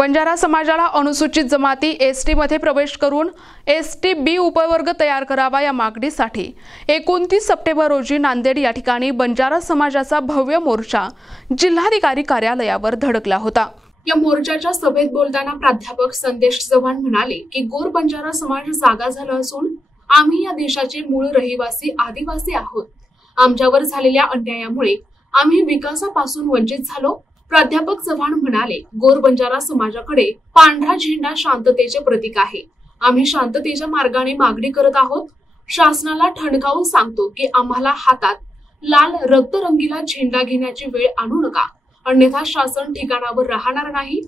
बंजारा समाजाला अनुसूचित जमाती एसटी मध्ये प्रवेश करून एसटी बी उपवर्ग तयार करावा या मागणीसाठी 29 सप्टेंबर रोजी नांदेड या ठिकाणी बंजारा समाजाचा भव्य मोर्चा जिल्हाधिकारी कार्यालयावर धडकला होता। या मोर्चाच्या सभेत बोलताना प्राध्यापक संदेश चव्हाण म्हणाले की गोर बंजारा समाज जागा झाला असून आम्ही या देशाचे मूळ रहिवासी आदिवासी आहोत। आमच्यावर झालेल्या अन्यायामुळे आम्ही विकासापासून वंचित झालो। प्राध्यापक चव्हाण म्हणाले, गोर बंजारा समाजाकडे पांढरा झेंडा शांततेचे प्रतीक आहे। आम्ही शांततेच्या मार्गाने मागणी करत आहोत। शासनाला ठणकावून सांगतो की आम्हाला हातात लाल रक्तरंगीला झेंडा घेण्याची वेळ आणू नका, अन्यथा शासन ठिकाणावर राहणार नाही।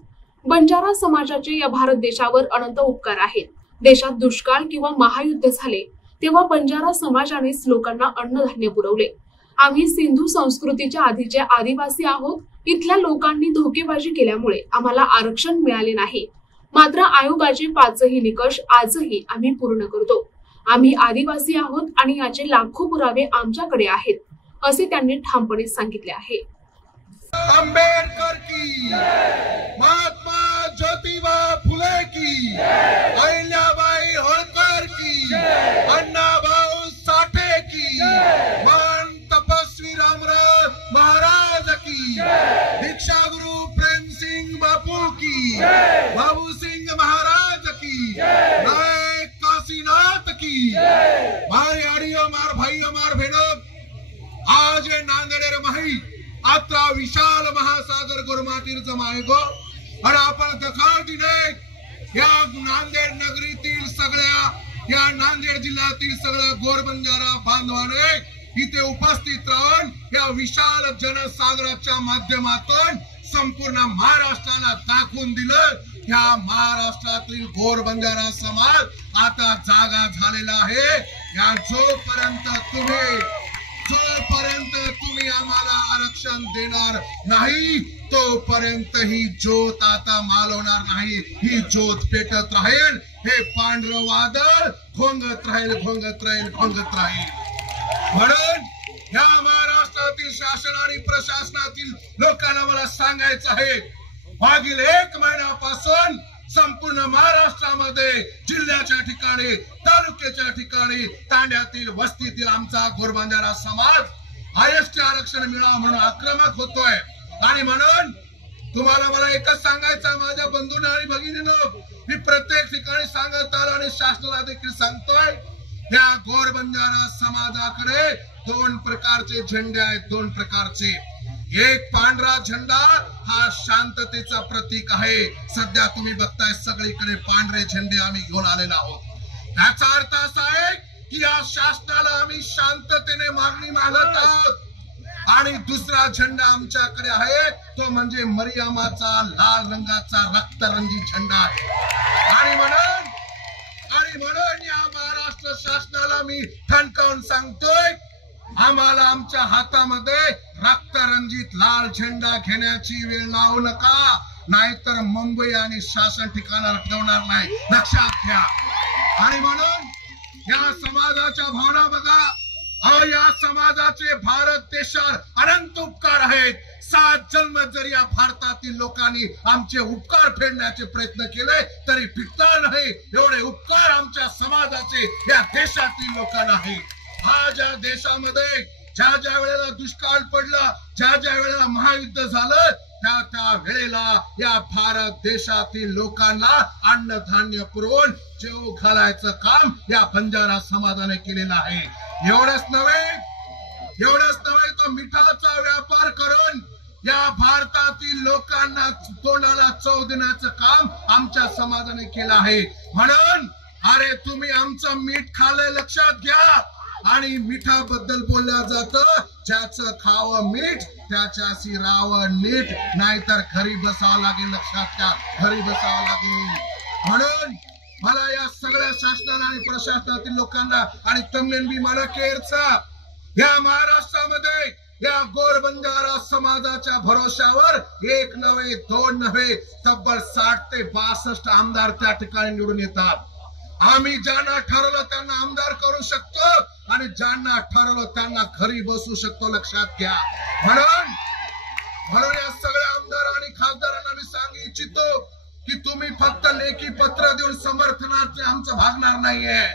बंजारा समाजाचे या भारत देशावर अनंत उपकार आहेत। देशात दुष्काळ किंवा महायुद्ध झाले तेव्हा बंजारा समाजानेच लोकांना अन्नधान्य पुरवले। आम्ही सिंधू संस्कृतीच्या आधीचे आदिवासी आहोत। इथल्या लोकांनी धोकेबाजी केल्यामुळे आम्हाला आरक्षण मिळाले नाही, मात्र आयोगाचे 5ही निकष आजही आम्ही पूर्ण करतो। आम्ही आदिवासी आहोत आणि याचे लाखो पुरावे आमच्याकडे आहेत, असे त्यांनी ठामपणे सांगितले आहे। आंबेडकर की जय, महात्मा ज्योतिबा फुले की जय, अहिल्याबाई होळकर की जय, अण्णाभाऊ साठे की जय, महान तपस्वी रामराव महाराज की जय, दीक्षागुरु प्रेम सिंह बापू की जय, बाबू सिंह महाराज की जय, नायक काशीनाथ की जय। मारे आड़ियो मार भाइयों मार बहनों, आज नांदेड़ माही आता विशाल महासागर गुरुमाटीर जमायगो और आपण दखल दिले या नांदेड नगरीतील सगळ्या या नांदेड जिल्ह्यातील सगळ्या गोर बंजारा बांधवाने इथे उपस्थित राहून या विशाल जनसागराच्या माध्यमातून संपूर्ण महाराष्ट्राला दाखवून दिलं या महाराष्ट्रातील गोर बंजारा समाज आता जागा झालेला आहे। या जोपर्यंत तुम्ही आम्हाला आरक्षण देणार नाही तोपर्यंत ही ज्योत आता मालवणार नाही। ही ज्योत पेटत राहील, हे पांढरं वादळ घोंगत राहील म्हणून या महाराष्ट्रातील शासन आणि प्रशासनातील लोकांना मला सांगायचं आहे, मागील 1 महिन्यापासून संपूर्ण महाराष्ट्रामध्ये जिल्ह्याच्या ठिकाणी तालुक्याच्या ठिकाणी तांड्यातील वस्तीतील आमचा गोर बंजारा समाज एसटी आरक्षण मिळावं म्हणून आक्रमक होतोय। आणि म्हणून तुम्हाला मला एकच सांगायचं, माझ्या बंधूंनो आणि भगिनींनो, मी प्रत्येक ठिकाणी सांगत आलो आणि शासनाला देखील सांगतोय, या गोर बंजारा समाजाकडे 2 प्रकारचे झेंडे आहेत। 2 प्रकारचे, एक पांढरा झेंडा हा शांततेचा प्रतीक आहे। सध्या तुम्ही बघताय सगळीकडे पांढरे झेंडे आम्ही घेऊन आलेलो आहोत। याचा अर्थ असा आहे की या शासनाला आम्ही शांततेने मागणी मागत आहोत। आणि दुसरा झेंडा आमच्याकडे आहे तो म्हणजे मरियमाचा लाल रंगाचा रक्तरंगी झेंडा आहे। आणि म्हणून या महाराष्ट्र शासनाला मी ठणकावून सांगतोय, आम्हाला आमच्या हातामध्ये रक्तरंजित लाल झेंडा घेण्याची वेळ लावू नका, नाहीतर मुंबई आणि शासन ठिकाणाला ठेवणार नाही, लक्षात घ्या। आणि म्हणून या समाजाच्या भावना बघा, और या समाजाचे भारत देशावर अनंत उपकार आहेत। 7 जन्म जर या भारतातील लोकांनी आमचे उपकार फेडण्याचे प्रयत्न केले तरी फिटणार नाही, एवढे उपकार आमच्या समाजाचे या देशातील लोकांना आहेत। आज या देशामध्ये ज्या वेळेला दुष्काळ पडला, ज्या वेळेला महायुद्ध झालं, त्या वेळेला या भारत देशातील लोकांना अन्नधान्य पुरवून जेव घालायचं काम या बंजारा समाजाने केलेलं आहे। एवढंच नव्हे तर मिठाचा व्यापार करून या भारतातील लोकांना तोंडाला चव देण्याचं काम आमच्या समाजाने केलं आहे। म्हणून अरे तुम्ही आमचं मीठ खाल्लंय लक्षात घ्या। आणि मिठाबद्दल बोलल्या जातं, ज्याचं खावं मीठ त्याच्याशी राहावं नीट, नाहीतर घरी बसावं लागेल, लक्षात घ्या, घरी बसावं लागेल। म्हणून मला या सगळ्या शासनाला आणि प्रशासनातील लोकांना आणि तमिळनाडू मला केअरचा या महाराष्ट्रामध्ये या गोर बंजारा समाजाच्या भरोशावर 1 नव्हे 2 नव्हे तब्बल 60 ते 62 आमदार त्या ठिकाणी निवडून येतात। आम्ही ज्यांना ठरवलं त्यांना आमदार करू शकतो आणि ज्यांना ठरवलं त्यांना घरी बसू शकतो, लक्षात घ्या। म्हणून या सगळ्या आमदार आणि खासदारांना मी सांगू इच्छितो, की तुम्ही फक्त लेखी पत्र देऊन समर्थनाचे आमचं भागणार नाहीये.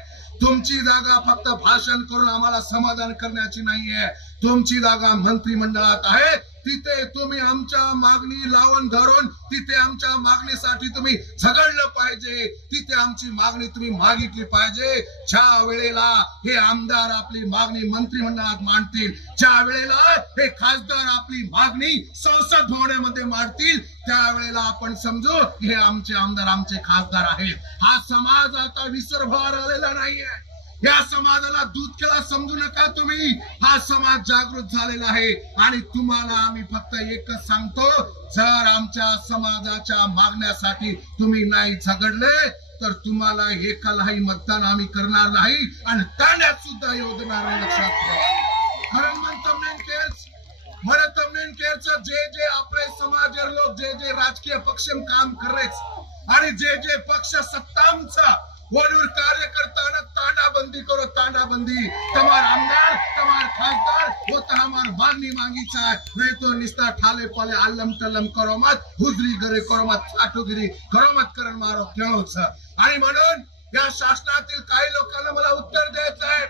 तुमची जागा फक्त भाषण करून आम्हाला समाधान करण्याची नाहीये. तुमची जागा मंत्रिमंडळात आहे. तिथे तुम्ही आमच्या मागणी लावून धरून तिथे आमच्या मागणीसाठी तुम्ही झगडलं पाहिजे. तिथे आमची मागणी तुम्ही मागितली पाहिजे. ज्या वेळेला हे आमदार आपली मागणी मंत्रिमंडळात मांडतील, ज्या वेळेला हे खासदार आपली मागणी संसद भवनामध्ये मांडतील, त्यावेळेला आपण समजू हे आमचे आमदार आमचे खासदार आहेत. हा समाज आता विसरभर आलेला नाहीये. या समाजाला दूध केला समजू नका तुम्ही. हा समाज जागृत झालेला आहे आणि तुम्हाला आम्ही फक्त एकच सांगतो, जर आमच्या समाजाच्या मागण्यासाठी तुम्ही नाही झगडले तर तुम्हाला एकालाही मतदान आम्ही करणार नाही आणि ताण्यात सुद्धा येऊ देणार नाही. लक्षात ठेवा. खरं तमनेन केरचं जे आपले समाज लोक जे राजकीय पक्ष काम करायच आणि जे पक्ष सत्तांचा वोलूर कार्यकर्ता तानाबंदी करो तानाबंदी. तुम्हार आमदार तुम्हार खासदार वो तो हमार मांगनी मांगीचा है. नहीं तो निस्ता ठाले पाले आलम टलम करो मत, हुजरी करे करो मत, छाटोगिरी करो मत करण मारो खेळोच. आणि म्हणून या शासनातील काही लोकांना मला उत्तर द्यायचं आहे.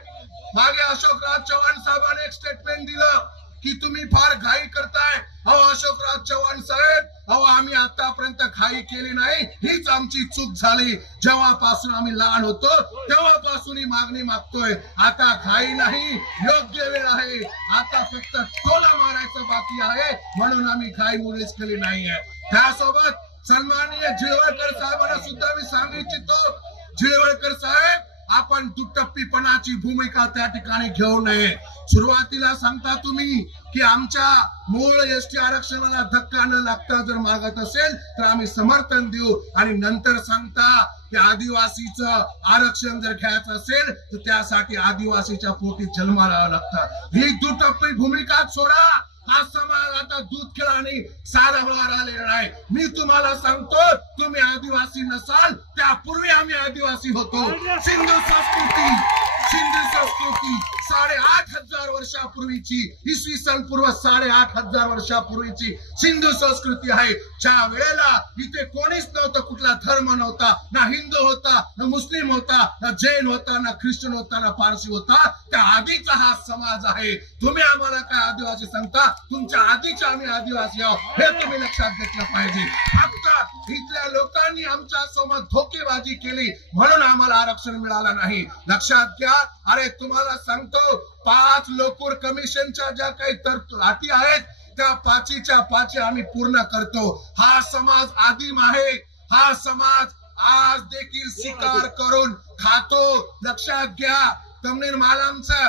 मागे अशोकराव चव्हाण साहेबांनी एक स्टेटमेंट दिलं की तुम्ही फार घाई करताय. अहो अशोकराव चव्हाण साहेब, अहो आम्ही आतापर्यंत घाई केली नाही. हीच आमची चूक झाली. जेव्हापासून आम्ही लहान होतो तेव्हापासून ही मागणी मागतोय. आता घाई नाही, योग्य वेळ आहे. आता फक्त टोला मारायचं बाकी आहे, म्हणून आम्ही घाई मुळेच केली नाहीये. त्यासोबत सन्माननीय जिळवळकर साहेबांना सुद्धा मी सांगू इच्छितो, जिळवळकर साहेब, आपण दुटप्पीपणाची भूमिका त्या ठिकाणी घेऊ नये. सुरुवातीला सांगता तुम्ही की आमच्या मूळ एसटी आरक्षणाला धक्का न लागता जर मागत असेल तर आम्ही समर्थन देऊ, आणि नंतर सांगता की आदिवासीचं आरक्षण जर घ्यायचं असेल तर त्यासाठी आदिवासीच्या पोटी जन्माला लागतं. ही दुटप्पी भूमिका सोडा. हा समाज आता दूध खेळाने सारावर आलेला नाही. मी तुम्हाला सांगतो, तुम्ही आदिवासी नसाल त्यापूर्वी आम्ही आदिवासी होतो. सिंधू संस्कृती 8,500 वर्षापूर्वीची, इसवी सन पूर्व 8,500 वर्षापूर्वीची सिंधू संस्कृती आहे. ज्या वेळेला इथे कोणीच नव्हतं, कुठला धर्म नव्हता, ना हिंदू होता, ना मुस्लिम होता, ना जैन होता, ना ख्रिश्चन होता, ना पारसी होता, त्या आधीचा हा समाज आहे. तुम्ही आम्हाला काय आदिवासी सांगता? तुमच्या आधीचे आम्ही आदिवासी आहोत, हे तुम्ही लक्षात घेतलं पाहिजे. फक्त इथल्या लोकांनी आमच्या समोर धोकेबाजी केली म्हणून आम्हाला आरक्षण मिळालं नाही. लक्षात घ्या. अरे तुम्हाला सांगतो, 5 लोकूर कमिशनच्या ज्या काही अटी आहेत त्या 5च्या 5 आम्ही पूर्ण करतो. हा समाज आदिम आहे. हा समाज आज देखील शिकार करून खातो. लक्षात घ्या. तमनेर मालमचा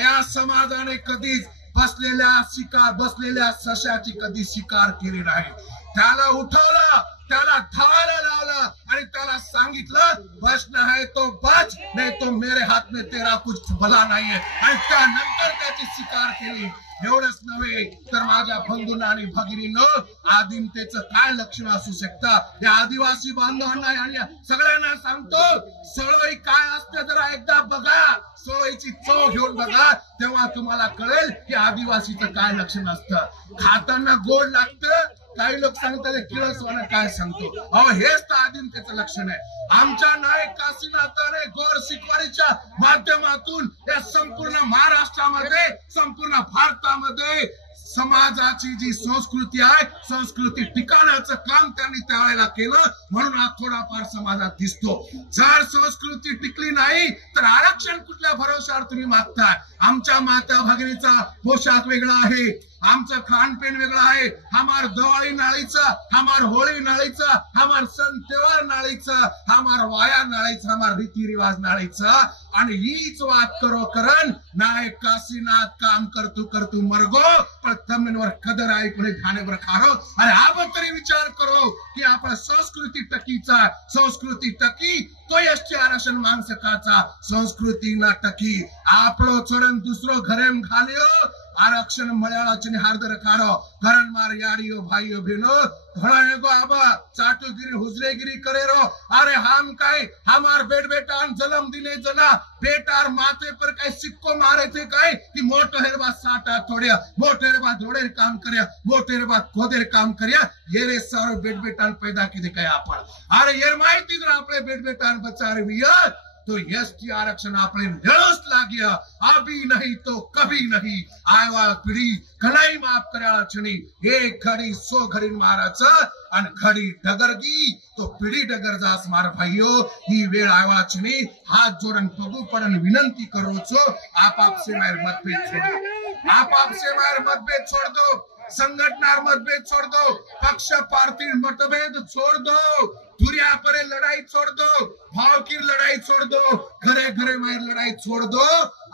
या समाजाने कधीच बसलेल्या सशाची कधी शिकार केली नाही. त्याला उठवलं, त्याला धावायला लावलं आणि त्याला सांगितलं बचना है तो बच, नहीं तो मेरे हाथ में तेरा कुछ भला नाहीये. आणि त्यानंतर त्याची शिकार केली. एवढंच नव्हे तर माझ्या बंधूंना आणि भगिनींनो, आदिमतेचं काय लक्षण असू शकतं या आदिवासी बांधवांना आणि सगळ्यांना सांगतो, सळवई काय असते जरा एकदा बघा. सळवईची चव घेऊन बघा, तेव्हा तुम्हाला कळेल की आदिवासीचं काय लक्षण असतं. खाताना गोड लागतं. काही लोक सांगतात किळसवाना काय सांगतो. अहो हेच तर आदिमतेचं लक्षण आहे. आमच्या नायक काशीनाथाने गोर शिकवारीच्या माध्यमातून या संपूर्ण महाराष्ट्रामध्ये, संपूर्ण भारतामध्ये समाजाची जी संस्कृती आहे, संस्कृती टिकवण्याचं काम त्यांनी त्यावेळेला केलं, म्हणून आज थोडाफार समाजात दिसतो. जर संस्कृती टिकली नाही तर आरक्षण कुठल्या भरोशावर तुम्ही मागताय? आमच्या माता भगिनीचा पोशाख वेगळा आहे, आमचं खानपेन वेगळं आहे. हमार दिवाळी नाळीचं, हमार होळी नाळीचं, हमार सण त्योहार नाळीचं, हमार वाया नाळीचं, हमार रीती रिवाज नाळीचं. आणि हीच बात करो करण नायक काशीनाथ काम करतू मरगो, पण तमनेवर कदर आई कोणी खाण्यावर खारो. आणि आपण तरी विचार करो की आपण संस्कृती टकीचा, संस्कृती टकी तो एसटी आरक्षण मांग सकाचा, संस्कृती ना टकी आपलो चोरण दुसरो घरेम घालियो, आरक्षण मळ्याची हार्द रखारो. करण मार याडियो भाईयो बहनो, घोड़ा एगो आबा चाटुगिरी हुजरेगिरी करे रो। अरे हम काय हमार बेटान जन्म दिने जना बेटार माथे पर काय सिक्को मारे थे काय कि मोटो हेरबा साटा तोड़िया मोटे हेरबा धोड़े काम करया मोटे हेरबा खोदेर काम करया ये रे सारो बेटान पैदा की काय आपण। अरे ये माहिती जर आपले बेटान बचारे विया तो एसटी आरक्षण आपले लढूच लाग्या अभी नहीं तो कभी नहीं। आयवा पिढी कणाई माफ करायला छणी एक घडी 100 घडी मारायचं आणि घडी डगरगी तो पिढी डगर जास मार भाईयो। ही वेळ आयवा छणी हात जोडन पगू पडन विनंती करोचो आपसे मार मतभेद छोड़ आपसे मार मतभेद छोड़ दो संगठना मतभेद छोड़ दो पक्ष पार्टी मतभेद छोड़ दो दुनिया परे लड़ाई छोड़ दो भाव की लड़ाई छोड़ दो घरे घरे में लड़ाई छोड़ दो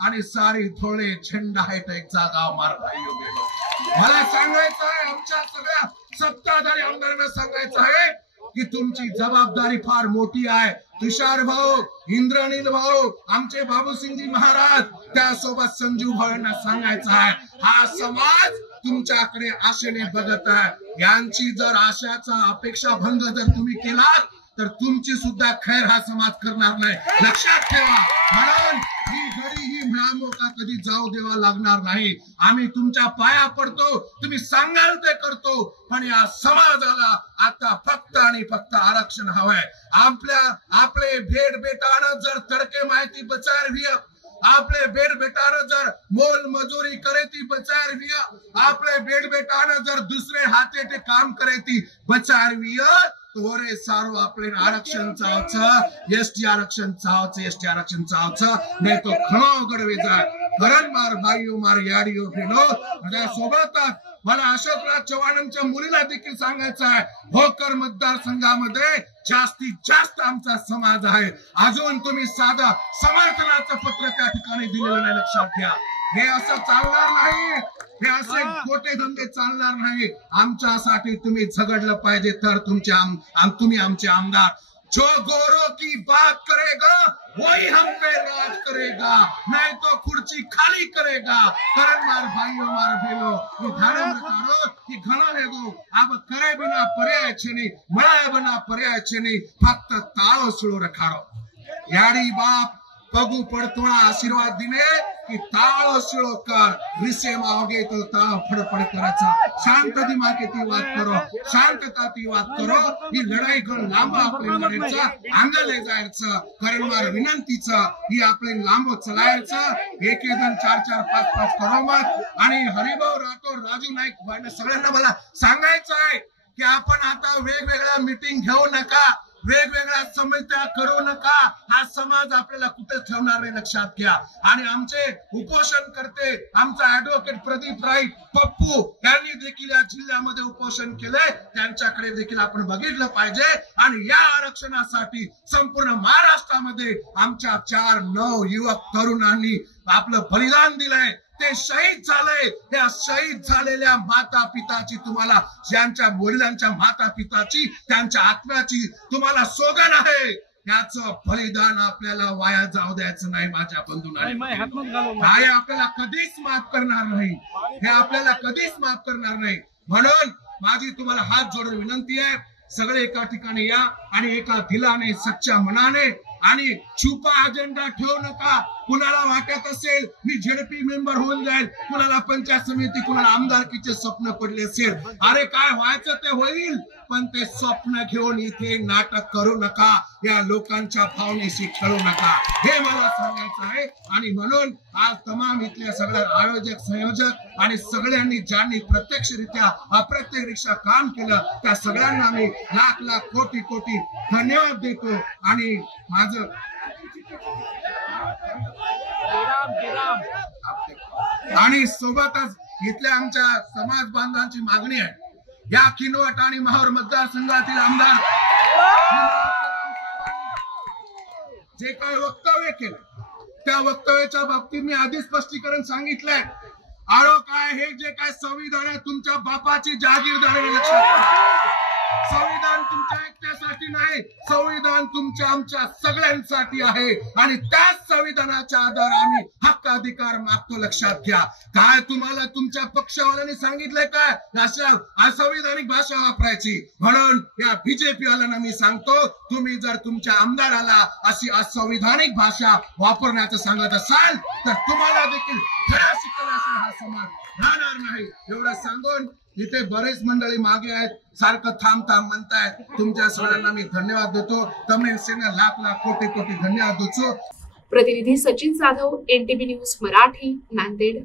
आणि सारी थोडे झेंडा आहे एक जागा मार भाईयो बहिणो। मला सांगायचं आहे आमच्या सगळ्या सत्ताधारी आमदारांना सांगायचं आहे की तुमची जबाबदारी फार मोठी आहे। तुषार भाऊ इंद्रनील भाऊ आमचे बाबूसिंगजी महाराज त्यासोबत संजू भाऊंना सांगायचं आहे हा समाज तुमच्याकडे आशेने बघत आहे। यांची जर आशाचा अपेक्षा भंग जर तुम्ही केलात तर तुमची सुद्धा खैर हा समाज करणार नाही लक्षात ठेवा। म्हणून ही घडी ही मिळामोका कधी जाऊ देवा लागणार नाही। आम्ही तुमच्या पाया पडतो तुम्ही सांगाल ते करतो पण या समाजाला आता फक्त आणि फक्त आरक्षण हवंय। आपले बेटानं जर तडके माहिती बचार आपले बेटानं जर मोल मजुरी करे ती बचारविय आपले बेटानं जर दुसरे हाते ते काम करे ती बचारविय तोरे सारो आपले आरक्षण चावचं एसटी आरक्षण चावचं एसटी आरक्षण चावचं नाही तो खणो गडवे जा करण मार भाईयो मार याडियो फेलो सोबतच मला अशोकराव चव्हाणांच्या मुलीला देखील सांगायचं आहे भोकर मतदारसंघामध्ये जास्तीत जास्त आमचा समाज आहे। अजून तुम्ही साधा समर्थनाचं पत्र त्या ठिकाणी दिलेलं नाही लक्षात घ्या। हे असं चालणार नाही हे असे खोटे धंदे चालणार नाही। आमच्यासाठी तुम्ही झगडलं पाहिजे तर तुम्ही आमचे आमदार जो गोरों की बात करेगा वही हम पे राज करेगा नहीं तो खुर्ची खाली करेगा। करण मार भाईयो मार भेलो ये धारण करो कि घणो हेगो अब करे बिना पर्याय छेनी मळाय बिना पर्याय छेनी फक्त ताळो सुळो रखाड़ो। याडी बाप पगू पड़तोड़ा आशीर्वाद दिने कि ताळो सुळो कर विषय माओगे तो ताळो फडफड करायचा। शांत दिमागेती बात करो शांतता ती बात करो ही लढाई करून लांब आपले लढायचं अंगले जायचं करणवार विनंतीचं ही आपले लांब चलायचं एक जण 4-4 5-5 करो मत। आणि हरिभाऊ राठोड राजू नाईक सगळ्यांना मला सांगायचं आहे की आपण आता वेगवेगळ्या मीटिंग घेऊ नका वेगवेगळ्या समित्या करू नका हा समाज आपल्याला कुठे ठेवणार नाही लक्षात घ्या। आणि आमचे उपोषण करते आमचा ऍडव्होकेट प्रदीप राईट पप्पू यांनी देखील या जिल्ह्यामध्ये उपोषण केले त्यांच्याकडे देखील आपण बघितलं पाहिजे। आणि या आरक्षणासाठी संपूर्ण महाराष्ट्रामध्ये आमच्या 4-9 युवक तरुणांनी आपलं बलिदान दिलंय ते शहीद झाले। त्या शहीद झालेल्या माता पिताची तुम्हाला ज्यांच्या वडिलांच्या माता पिताची त्यांच्या आत्म्याची तुम्हाला सोगंद आहे याचं बलिदान आपल्याला वाया जाऊ द्यायचं नाही माझ्या बंधूंनो। हे आपल्याला कधीच माफ करणार नाही हे आपल्याला कधीच माफ करणार नाही। म्हणून माझी तुम्हाला हात जोडून विनंती आहे सगळे एका ठिकाणी या आणि एका दिलाने सच्च्या मनाने आणि छुपा अजेंडा ठेवू नका। कुणाला वाटत असेल मी झेडपी मेंबर होऊन जाईल कुणाला पंचायत समिती कुणाला आमदारकीचे स्वप्न पडले असेल अरे काय व्हायचं ते होईल पण ते स्वप्न घेऊन इथे नाटक करू नका या लोकांच्या भावनेशी खेळू नका हे मला सांगायचं आहे। आणि म्हणून आज तमाम इथल्या सगळ्या आयोजक संयोजक आणि सगळ्यांनी ज्यांनी प्रत्यक्षरित्या अप्रत्यक्षरित्या काम केलं त्या सगळ्यांना मी लाख कोटी धन्यवाद देतो। आणि माझं आणि सोबतच इथल्या आमच्या समाज बांधवांची मागणी आहे या किनवट आणि माहूर मतदारसंघातील आमदार जे काही वक्तव्य केलं त्या वक्तव्याच्या बाबतीत मी आधी स्पष्टीकरण सांगितलंय। आरो काय हे जे काय संविधान आहे तुमच्या बापाची जागीरदारी लक्षात संविधान तुमच्या एकट्यासाठी नाही, संविधान तुमच्या आमच्या सगळ्यांसाठी आहे आणि त्याच संविधानाच्या आधारे आम्ही हक्क अधिकार मागतो. लक्षात घ्या. काय तुम्हाला तुमच्या पक्षवाल्यांनी सांगितलंय काय अशा असंविधानिक भाषा वापरायची? म्हणून या बीजेपी वाल्यांना मी सांगतो, तुम्ही जर तुमच्या आमदाराला अशी असंविधानिक भाषा वापरण्याचं सांगत असाल तर तुम्हाला देखील खऱ्या शिकवण्याचा हा समाज राहणार नाही. एवढं सांगून इथे बरेच मंडळी मागे आहेत, सारखं थांब थांब म्हणताय. तुमच्या सगळ्यांना मी धन्यवाद देतो. तमिळ सेना लाख लाख कोटी कोटी धन्यवाद देतो. प्रतिनिधी सचिन जाधव, NTV न्यूज मराठी, नांदेड.